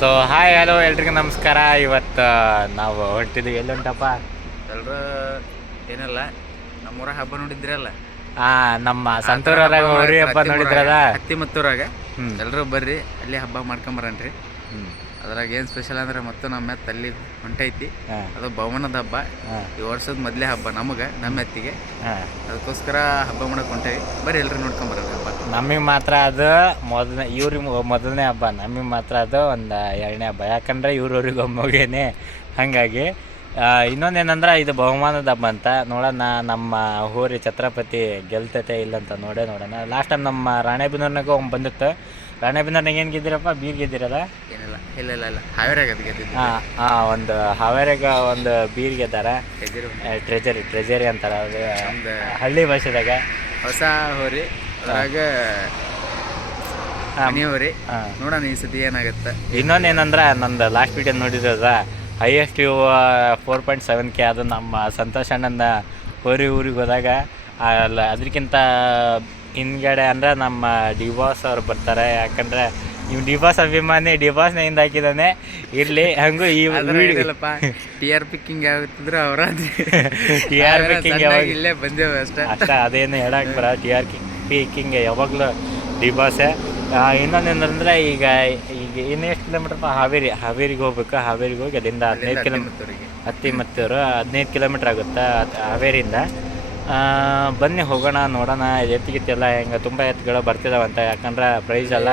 So hi hello ಎಲ್ರಿಗೂ ನಮಸ್ಕಾರ. ಇವತ್ತು ನಾವು ಹೊರಟಿದ್ದೀವಿ. ಎಲ್ಲಿ ಎಲ್ಲರೂ ಎಲ್ರು ಏನಲ್ಲ ನಮ್ಮೂರ ಹಬ್ಬ ನೋಡಿದ್ರಲ್ಲ? ಆ ನಮ್ಮ ಸಂತೂರಾಗ ಹೋರಿ ಹಬ್ಬ ನೋಡಿದ್ರಲ್ಲ? ಹತ್ತಿ ಮತ್ತೂರಾಗ. ಹ್ಮ್. ಎಲ್ರು ಬರ್ರಿ ಅಲ್ಲಿ ಹಬ್ಬ ಮಾಡ್ಕೊಂಬರನ್ರಿ ಹ್ಮ್. ಅದ್ರಾಗ ಏನು ಸ್ಪೆಷಲ್ ಅಂದ್ರೆ ಮತ್ತು ನಮ್ಮ ಎತ್ತು ಅಲ್ಲಿ ಹೊಂಟೈತಿ. ಅದು ಭವನದ ಹಬ್ಬ. ಈ ವರ್ಷದ ಮೊದಲೇ ಹಬ್ಬ ನಮಗೆ ನಮ್ಮ ಎತ್ತಿಗೆ. ಅದಕ್ಕೋಸ್ಕರ ಹಬ್ಬ ಮಾಡಕ್ ಹೊಂಟೇವಿ. ಬರೀ ಎಲ್ರು ನೋಡ್ಕೊಂಬರ್ರಿ ಹಬ್ಬ. ನಮಗೆ ಮಾತ್ರ ಅದು ಮೊದಲನೇ ಇವ್ರಿಗೆ ಮೊದಲನೇ ಹಬ್ಬ. ನಮಗೆ ಮಾತ್ರ ಅದು ಒಂದು ಎರಡನೇ ಹಬ್ಬ. ಯಾಕಂದ್ರೆ ಇವ್ರವ್ರಿಗೆ ಒಮ್ಮಗೇನೆ ಹಾಗಾಗಿ ಇನ್ನೊಂದು ಇನ್ನೊಂದೇನಂದ್ರೆ ಇದು ಬಹುಮಾನದ ಹಬ್ಬ ಅಂತ. ನೋಡೋಣ ನಮ್ಮ ಹೋರಿ ಛತ್ರಪತಿ ಗೆಲ್ತೈತೆ ಇಲ್ಲ ಅಂತ ನೋಡೇ ನೋಡೋಣ. ಲಾಸ್ಟ್ ಟೈಮ್ ನಮ್ಮ ರಾಣೆಬೆನ್ನೂರ್ನಾಗ ಒಮ್ಮೆ ಬಂದಿತ್ತು. ರಾಣೆಬೆನ್ನೂರ್ನಾಗ ಏನು ಗೆದ್ದಿರಪ್ಪ? ಬೀರ್ ಗೆದ್ದಿರಲ್ಲ? ಏನಿಲ್ಲ. ಇಲ್ಲ ಇಲ್ಲ ಇಲ್ಲ. ಹಾವೇರಾಗ ಅದು ಗೆದ್ದಿದ್ದು. ಹಾಂ ಹಾಂ ಒಂದು ಹಾವೇರಿಗ ಒಂದು ಬೀರ್ ಗೆದ್ದಾರ ಟ್ರೆಜರಿ ಟ್ರೆಜರಿ ಅಂತಾರೆ ಅದು. ಒಂದು ಹಳ್ಳಿ ಭಾಷೆದಾಗ. ಹೊಸ ಹೋರಿ. ಅದ್ರಾಗ ಮನಿ ಹೋರಿ. ಹಾಂ. ನೋಡೋಣ ಈ ಸತಿ ಇನ್ನೊಂದು ಏನಂದ್ರೆ ನಂದು ಲಾಸ್ಟ್ ವೀಡಿಯೋ ನೋಡಿದ್ರದ ಹೈಯೆಸ್ಟ್ ಇವು ಫೋರ್ ಪಾಯಿಂಟ್ ಸೆವೆನ್ ಕೆ ಅದು ನಮ್ಮ ಸಂತೋಷ್ ಅಣ್ಣನ ಹೋರಿ ಊರಿಗೆ ಹೋದಾಗ ಅಲ್ಲ ಅದಕ್ಕಿಂತ ಹಿಂದ್ಗಡೆ ಅಂದ್ರೆ ನಮ್ಮ ಡಿವಾಸ್ ಅವ್ರು ಬರ್ತಾರೆ. ಯಾಕಂದ್ರೆ ನೀವು ಡಿವಾಸ್ ಅಭಿಮಾನಿ ಡಿವಾಸ್ನಿಂದ ಹಾಕಿದ್ದಾನೆ. ಇರಲಿ ಹಂಗೂ ಈ ಇಲ್ಲಪ್ಪ ಟಿ ಆರ್ ಪಿಕ್ಕಿಂಗ್ ಆಗುತ್ತಿದ್ರು ಅವರ ಟಿ ಆರ್ ಪಿ ಕಿಂಗ್ ಯಾವಾಗ ಇಲ್ಲೇ ಬಂದೇವು ಅಷ್ಟೇ. ಅಷ್ಟೇ ಅದೇನು ಹೇಳಕ್ ಬರ. ಟಿ ಆರ್ ಪಿ ಕಿಂಗ್ ಯಾವಾಗಲೂ ಡಿಬಾಸೆ ಇನ್ನೊಂದೇನಂದ್ರೆ ಈಗ ಈಗ ಇನ್ನೆಷ್ಟು ಕಿಲೋಮೀಟರ್ ಹಾವೇರಿ ಹಾವೇರಿಗೆ ಹೋಗ್ಬೇಕು. ಹಾವೇರಿಗೆ ಹೋಗಿ ಅಲ್ಲಿಂದ ಹದಿನೈದು ಕಿಲೋಮೀಟರ್ ಮತ್ತೂರಿಗೆ ಹತ್ತಿ ಮತ್ತೂರು ಹದಿನೈದು ಕಿಲೋಮೀಟ್ರ್ ಆಗುತ್ತೆ ಹಾವೇರಿಯಿಂದ. ಬನ್ನಿ ಹೋಗೋಣ ನೋಡೋಣ. ಎತ್ತಿಗಿತ್ತೆಲ್ಲ ಹೆಂಗೆ ತುಂಬ ಎತ್ತುಗಳು ಬರ್ತಿದಾವಂತ. ಯಾಕಂದ್ರೆ ಪ್ರೈಸ್ ಎಲ್ಲ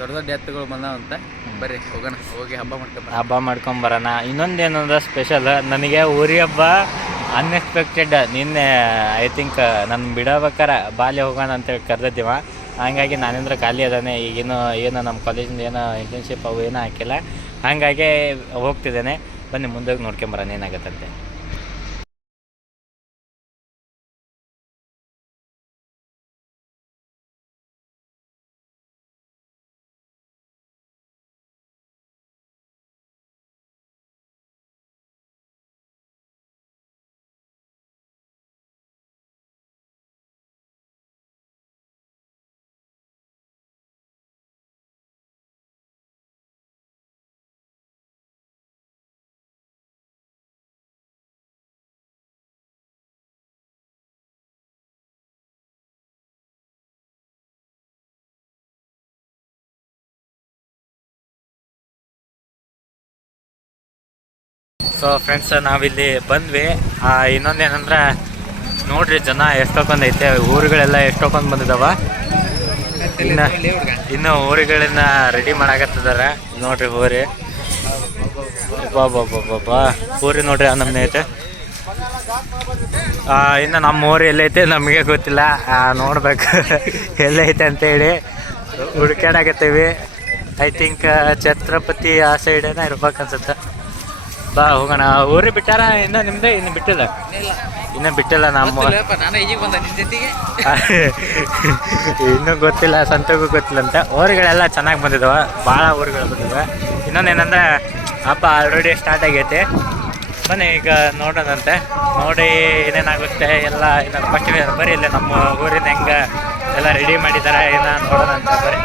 ದೊಡ್ಡ ದೊಡ್ಡ ಎತ್ತುಗಳು ಬಂದಾವಂತ. ಬರ್ರಿ ಹೋಗೋಣ. ಹೋಗಿ ಹಬ್ಬ ಮಾಡ್ಕೊಂಡು ಹಬ್ಬ ಮಾಡ್ಕೊಂಬರೋಣ ಇನ್ನೊಂದೇನಂದ್ರೆ ಸ್ಪೆಷಲ್ ನನಗೆ ಊರಿ ಹಬ್ಬ ಅನ್ಎಕ್ಸ್ಪೆಕ್ಟೆಡ್ ನಿನ್ನೆ ಐ ಥಿಂಕ್ ನನ್ನ ಬಿಡಬೇಕಾರ ಬಾಲ್ಯ ಹೋಗೋಣ ಅಂತೇಳಿ ಕರೆದಿದ್ದೀವ. ಹಾಗಾಗಿ ನಾನೇಂದ್ರೆ ಖಾಲಿ ಅದಾನೆ. ಈಗೇನು ಏನು ನಮ್ಮ ಕಾಲೇಜಿಂದ ಏನೋ ಇಂಟರ್ನ್ಶಿಪ್ ಅವು ಏನೂ ಹಾಕಿಲ್ಲ. ಹಾಗಾಗಿ ಹೋಗ್ತಿದ್ದೇನೆ. ಬನ್ನಿ ಮುಂದೆ ಹೋಗಿ ನೋಡ್ಕೊಂಬರೋಣ ಏನಾಗತ್ತಂತೆ? ಸೊ ಫ್ರೆಂಡ್ಸ್ ನಾವಿಲ್ಲಿ ಬಂದ್ವಿ. ಇನ್ನೊಂದೇನಂದ್ರೆ, ನೋಡ್ರಿ ಜನ ಎಷ್ಟೊಕ್ಕೊಂದು ಐತೆ, ಊರುಗಳೆಲ್ಲ ಎಷ್ಟೊಂದು ಬಂದಿದಾವ. ಇನ್ನ, ಇನ್ನು ಊರುಗಳನ್ನ ರೆಡಿ ಮಾಡಾಕತ್ತಿದಾರ. ನೋಡ್ರಿ ಹೋರಿ ಬಾ ಊರಿ ನೋಡ್ರಿ, ಆ ಐತೆ. ಇನ್ನು ನಮ್ಮ ಊರು ಎಲ್ಲೈತೆ ನಮಗೆ ಗೊತ್ತಿಲ್ಲ. ನೋಡ್ಬೇಕು. ಎಲ್ಲೈತೆ ಅಂತೇಳಿ ಹುಡ್ಕ್ಯಾಡಕತ್ತೀವಿ. ಐ ಥಿಂಕ್ ಛತ್ರಪತಿ ಆ ಸೈಡೇನ ಇರ್ಬೇಕು ಅನ್ಸುತ್ತೆ ಬಾ ಹೋಗೋಣ. ಊರಿ ಬಿಟ್ಟಾರ? ಇನ್ನ ನಿಮ್ದೇ? ಇನ್ನು ಬಿಟ್ಟಿಲ್ಲ? ಇನ್ನ ಬಿಟ್ಟಿಲ್ಲ ನಮ್ಮ ಇನ್ನೂ ಗೊತ್ತಿಲ್ಲ ಸಂತಗೂ ಗೊತ್ತಿಲ್ಲ ಅಂತ. ಊರುಗಳೆಲ್ಲ ಚೆನ್ನಾಗಿ ಬಂದಿದವ ಭಾಳ ಊರುಗಳು ಬಂದಿದ್ದಾವೆ ಇನ್ನೊಂದು ಏನಂದ್ರೆ ಹಬ್ಬ ಆಲ್ರೆಡಿ ಸ್ಟಾರ್ಟ್ ಆಗೈತಿ. ಬನ್ನಿ ಈಗ ನೋಡೋದಂತೆ ನೋಡಿ ಏನೇನಾಗುತ್ತೆ ಎಲ್ಲ ಏನಾದ್ರು ಫಸ್ಟ್ ಬರೀ ಇಲ್ಲ ನಮ್ಮ ಊರಿನ ಹೆಂಗೆ ಎಲ್ಲ ರೆಡಿ ಮಾಡಿದ್ದಾರೆ ಏನ ನೋಡೋಣ ಬರೀ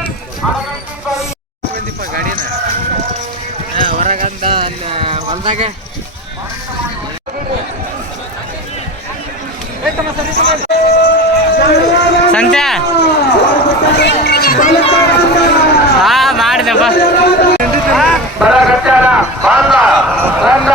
ಗಾಡಿನ? ಹೊರಗಂದ ಅಲ್ಲಿ ಹೊಲ್ದಾಗ. ಸಂತೆ ಹಾ ಮಾಡಿದೆಪ್ಪ ಬಂದ ಬಾಂಧ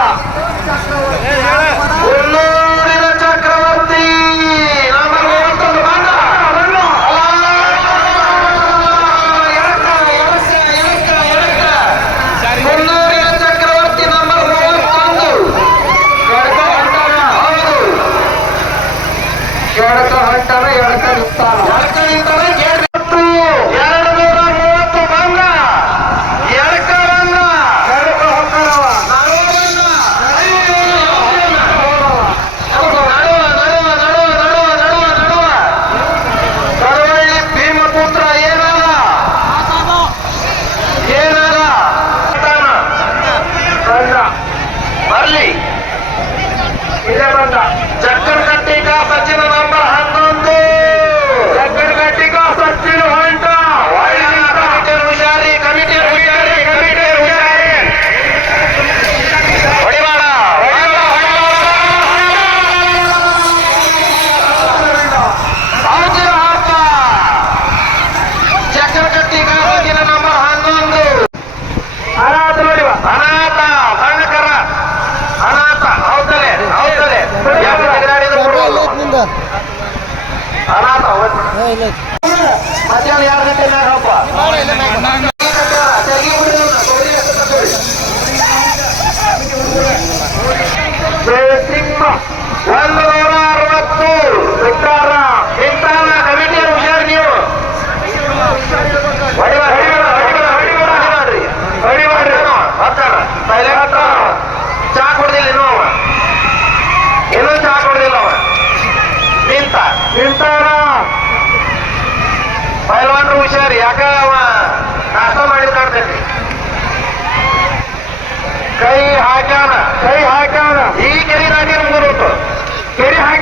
నమస్కరిస్తాను ನಿಂತಾರ ಪೈಲ್ವಾನ್ರು ಹುಷಾರ್, ಯಾಕ ಅವ? ನಾಶ ಮಾಡಿದ್ ಕಾಣ್ತೈತಿ ಕೈ ಹಾಕ್ಯಾನ? ಕೈ ಹಾಕ್ಯಾನ ಈ ಕೆರಿ ನಾಗೇನ್ ಮೂರು ಕೆರಿ ಹಾಕಿ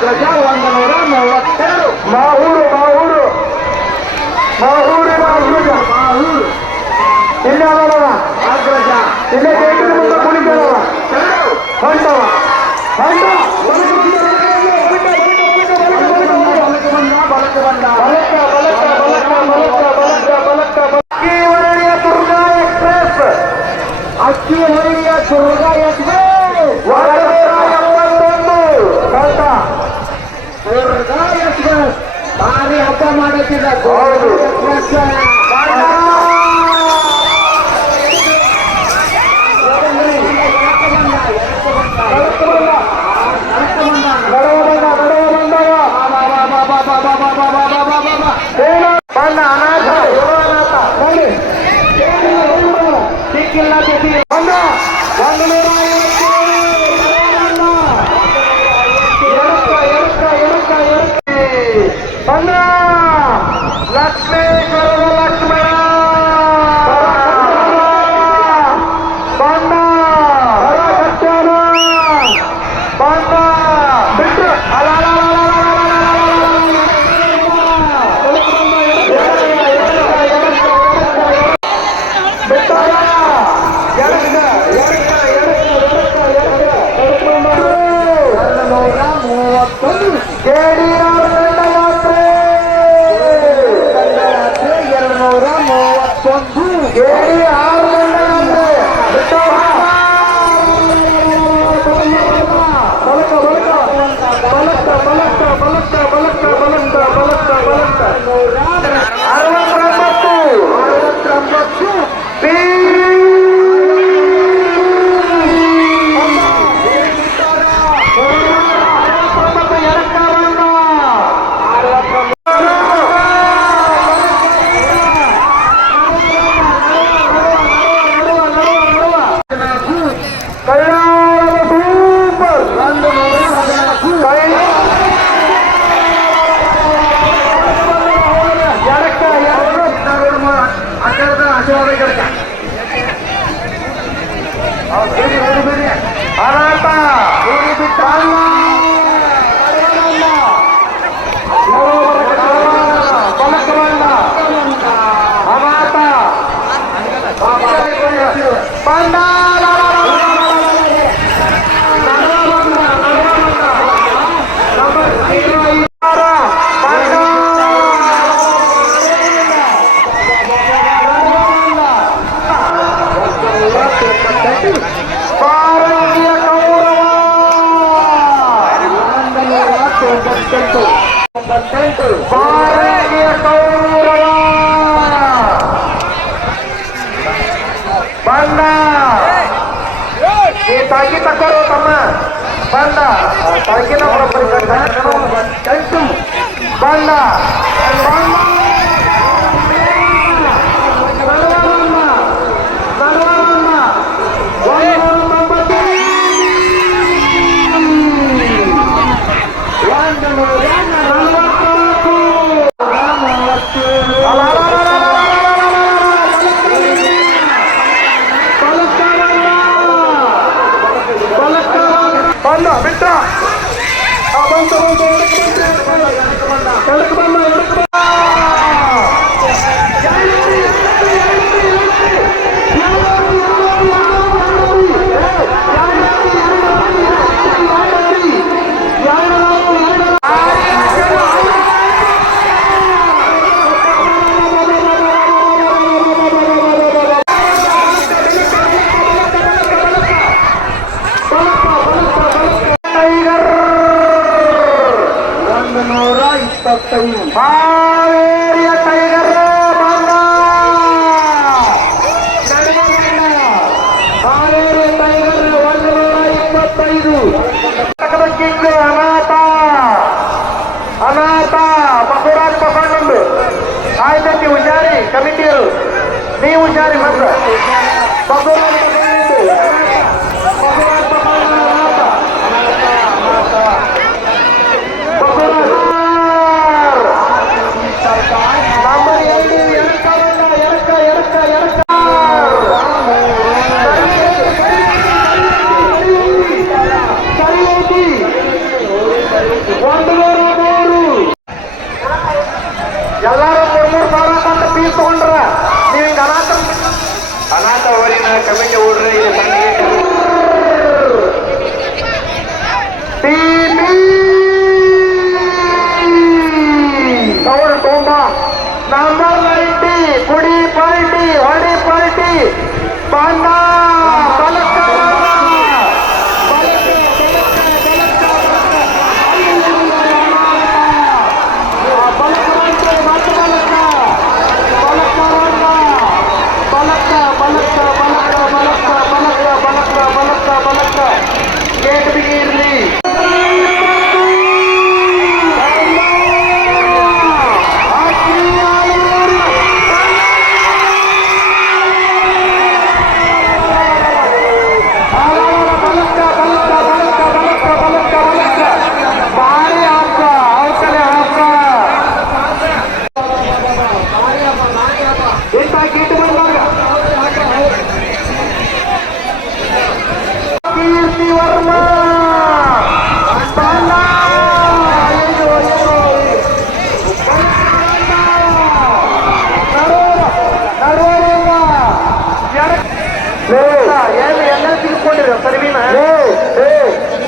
ప్రజావందనం ఒక్కరు మా ఊరు మా ఊరు మా ఊరు మా ఊరు ఇల్లు అగ్రజ ఇల్లు aqui na zona. Querido! Kami tiru, ini ujari masa. Pasukan.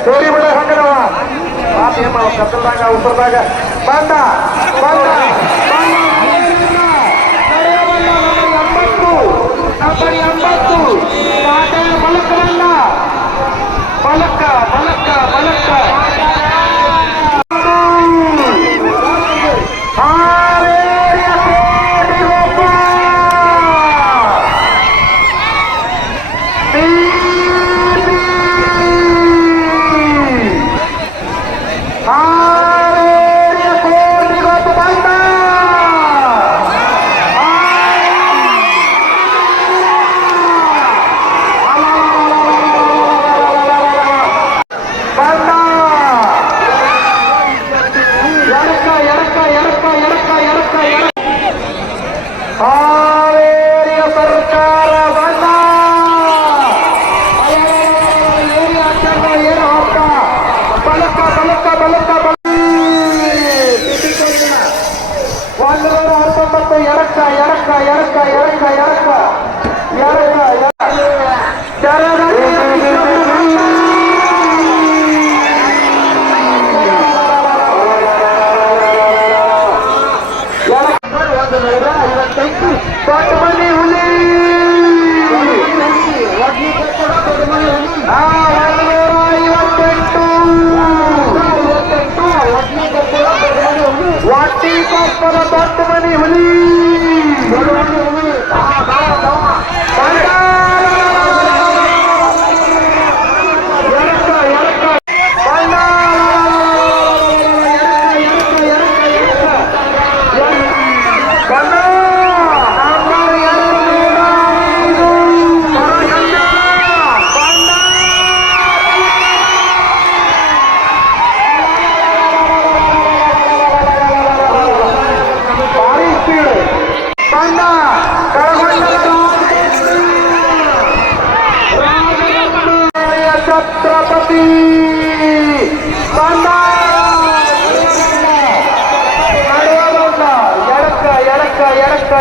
ಸೋರಿ ಬಿಡ ಹಂಗನವ ಪಾಪ ಏನ್ ಮಾಡ ಕತ್ತಲ್ದಾಗ ಉತ್ತರದಾಗ ಬಂದ ಬಂದ ಎಂಬತ್ತು ಬಲಕ್ಕ ಬಲಕ್ಕ ಬಲಕ್ಕ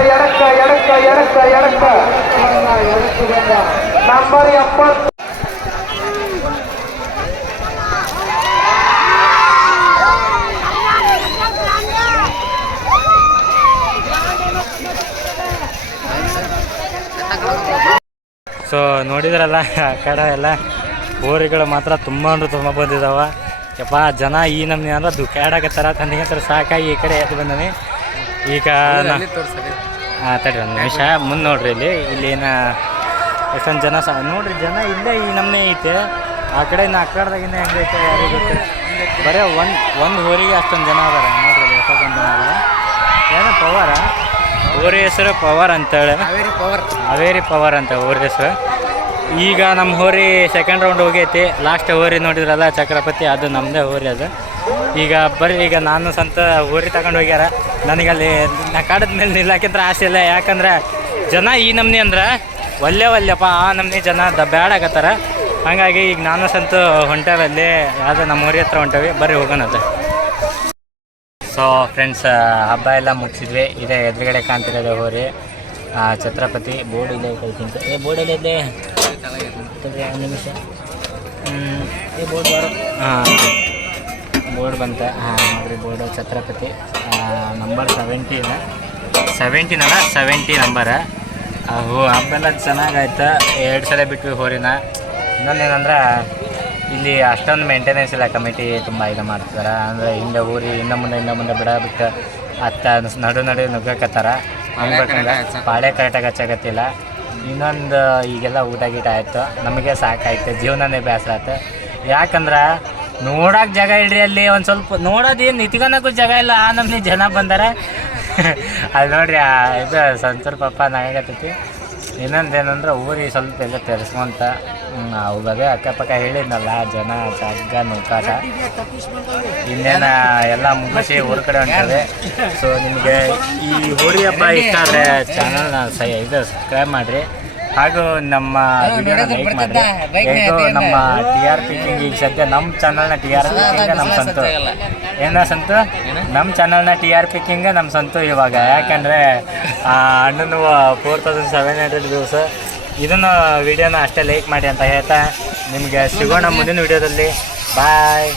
எடக்க எடக்க எடக்க எடக்க நம்பர் எண்பத்தி ನೋಡಿದ್ರಲ್ಲ ಆ ಕಡೆ ಎಲ್ಲ ಹೋರಿಗಳು ಮಾತ್ರ ತುಂಬ ಅಂದ್ರೆ ತುಂಬ ಬಂದಿದಾವೆ. ಯಪ್ಪ ಜನ ಈ ನಮ್ನಿ ಅಂದ್ರೆ ದುಃಖಾಡಕತ್ತಾರ ತಂದಿಗೆ ಹತ್ರ ಸಾಕಾಗಿ ಈ ಕಡೆ ಎದ್ದು ಬಂದನಿ. ಈಗ ಹಾಂ ತಡಿ ಒಂದು ನಿಮಿಷ. ಮುಂದೆ ನೋಡ್ರಿ ಇಲ್ಲಿ. ಇಲ್ಲೇನ ಎಷ್ಟೊಂದು ಜನ ಸಹ ನೋಡ್ರಿ ಜನ ಇಲ್ಲೇ ಈ ನಮ್ಮನೆ ಐತೆ. ಆ ಕಡೆ ಇನ್ನು ಆ ಕಡೆದಾಗಿನ ಹೆಂಗೈತೆ ಯಾರಿಗೆ ಗೊತ್ತೆ ಬರೀ ಒಂದು ಒಂದು ಹೋರಿಗೆ ಅಷ್ಟೊಂದು ಜನ ಅದಾರ. ನೋಡ್ರಿ ಎಷ್ಟೊಂದು ಜನ ಏನೋ ಪವರ. ಊರಿ ಹೆಸರು ಪವರ್ ಅಂತೇಳಿ. ಪವರ್. ಅವೇರಿ ಪವರ್ ಅಂತ ಊರಿ ಹೆಸರು. ಈಗ ನಮ್ಮ ಹೋರಿ ಸೆಕೆಂಡ್ ರೌಂಡ್ ಹೋಗೈತಿ. ಲಾಸ್ಟ್ ಹೋರಿ ನೋಡಿದ್ರಲ್ಲ ಚಕ್ರಪತಿ, ಅದು ನಮ್ಮದೇ ಹೋರಿ ಅದು. ಈಗ ಬರ್ರಿ, ಈಗ ನಾನು ಸ್ವಂತ ಹೋರಿ ತಗೊಂಡು ಹೋಗ್ಯಾರ. ನನಗೆ ಅಲ್ಲಿ ಕಾಡದ ಮೇಲೆ ನಿಲ್ಲಕ್ಕಿಂತ ಆಸೆ ಇಲ್ಲ. ಯಾಕಂದ್ರೆ ಜನ ಈ ನಮ್ನಿ ಅಂದ್ರೆ ಒಲ್ಲೆ ಒಲ್ಲೆಪ್ಪ, ಆ ನಮ್ನಿ ಜನ ದ ಬ್ಯಾಡಾಕತ್ತಾರ ಹಾಗಾಗಿ ಈಗ ನಾನು ಸ್ವಂತ ಹೊಂಟವಲ್ಲಿ, ಅದು ನಮ್ಮ ಊರಿ ಹತ್ರ ಹೊಂಟವಿ. ಬರ್ರಿ ಹೋಗೋಣದು ಸೊ ಫ್ರೆಂಡ್ಸ್ ಹಬ್ಬ ಎಲ್ಲ ಮುಗಿಸಿದ್ವಿ. ಇದೇ ಎದುರುಗಡೆ ಕಾಣ್ತಿರೋದು ಹೋರಿ. ಛತ್ರಪತಿ ಬೋರ್ಡ್ ಇದೆ ಏ, ಬೋರ್ಡ್ ನಿಮಿಷ ಈ ಬೋರ್ಡ್ ಬರೋ ಹಾಂ ಬೋರ್ಡ್ ಬಂತ. ಹಾಂ ನೋಡ್ರಿ board Chhatrapati. Number seventeen seventeen ಅಲ್ಲ ಸೆವೆಂಟಿ ನಂಬರ ಹೋ ಹಬ್ಬೆಲ್ಲ ಚೆನ್ನಾಗಾಯ್ತು? ಎರಡು ಸಲ ಬಿಟ್ವಿ ಹೋರಿನ. ಇನ್ನೊಂದೇನಂದ್ರೆ ಇಲ್ಲಿ ಅಷ್ಟೊಂದು ಮೇಂಟೆನೆನ್ಸ್ ಇಲ್ಲ ಕಮಿಟಿ ತುಂಬ ಇದು ಮಾಡ್ತಾರೆ ಅಂದರೆ ಹಿಂದೆ ಊರಿ ಇನ್ನು ಮುಂದೆ ಇನ್ನು ಮುಂದೆ ಬಿಡ ಬಿಟ್ಟು ಅತ್ತ ನಡು ನಡು ನುಗ್ಗಕತ್ತಾರ. ಹಂಗೆ ಪಾಳೆ ಕರೆಕ್ಟಾಗಿ ಹಚ್ಚಾಕತ್ತಿಲ್ಲ. ಇನ್ನೊಂದು ಈಗೆಲ್ಲ ಊಟ ಗೀಟ ಆಯಿತು. ನಮಗೆ ಸಾಕಾಯ್ತು, ಜೀವನನೇ ಬೇಸರ ಆಯ್ತು ಯಾಕಂದ್ರೆ ನೋಡಕ್ಕೆ ಜಾಗ ಇಡ್ರಿ ಅಲ್ಲಿ, ಒಂದು ಸ್ವಲ್ಪ ನೋಡೋದೇನು ನಿತ್ಕೊಳಕ್ಕೂ ಜಾಗ ಇಲ್ಲ, ಆ ನಮ್ನಿ ಜನ ಬಂದಾರೆ. ಅಲ್ಲಿ ನೋಡ್ರಿ ಇದು ಸಂತೂರ್ ಪಪ್ಪ ನಾಗತ್ತೈತಿ ಇನ್ನೊಂದೇನಂದ್ರೆ ಊರಿಗೆ ಸ್ವಲ್ಪ ಎಲ್ಲ ತೆರೆಸ್ಕೊಂತ ಅವಾಗ ಅಕ್ಕಪಕ್ಕ ಹೇಳಿದ್ನಲ್ಲ, ಜನ ಜಗ್ಗ ನೌಕಾಟ ಇನ್ನೇನ ಎಲ್ಲ ಮುಗಿಸಿ ಊರ ಕಡೆ ಸೊ ನಿಮಗೆ ಈ ಹೋಳಿ ಹಬ್ಬ ಇಷ್ಟ ಆದರೆ ಚಾನಲ್ನ ಸೈ ಇದು ಸಬ್ಸ್ಕ್ರೈಬ್ ಮಾಡಿರಿ. ಹಾಗೂ ನಮ್ಮ ವಿಡಿಯೋನ ಲೈಕ್ ಹೇಗೂ ನಮ್ಮ ಟಿ ಆರ್ ಪಿ ಕಿಂಗ್ ಈಗ ಸದ್ಯ ನಮ್ಮ ಚಾನಲ್ನ ಟಿ ಆರ್ ಪಿ ಕಿಂಗ್ ನಮ್ಮ ಸಂತು. ಏನ ಸಂತು? ನಮ್ಮ ಚಾನಲ್ನ ಟಿ ಆರ್ ಪಿ ಕಿಂಗ್ ನಮ್ಮ ಸಂತು ಇವಾಗ. ಯಾಕಂದರೆ ಅಣ್ಣನ four thousand seven hundred views ಇದನ್ನು ವಿಡಿಯೋನ ಅಷ್ಟೇ ಲೈಕ್ ಮಾಡಿ ಅಂತ ಹೇಳ್ತಾ ನಿಮಗೆ ಸಿಗೋಣ ಮುಂದಿನ ವಿಡಿಯೋದಲ್ಲಿ. ಬಾಯ್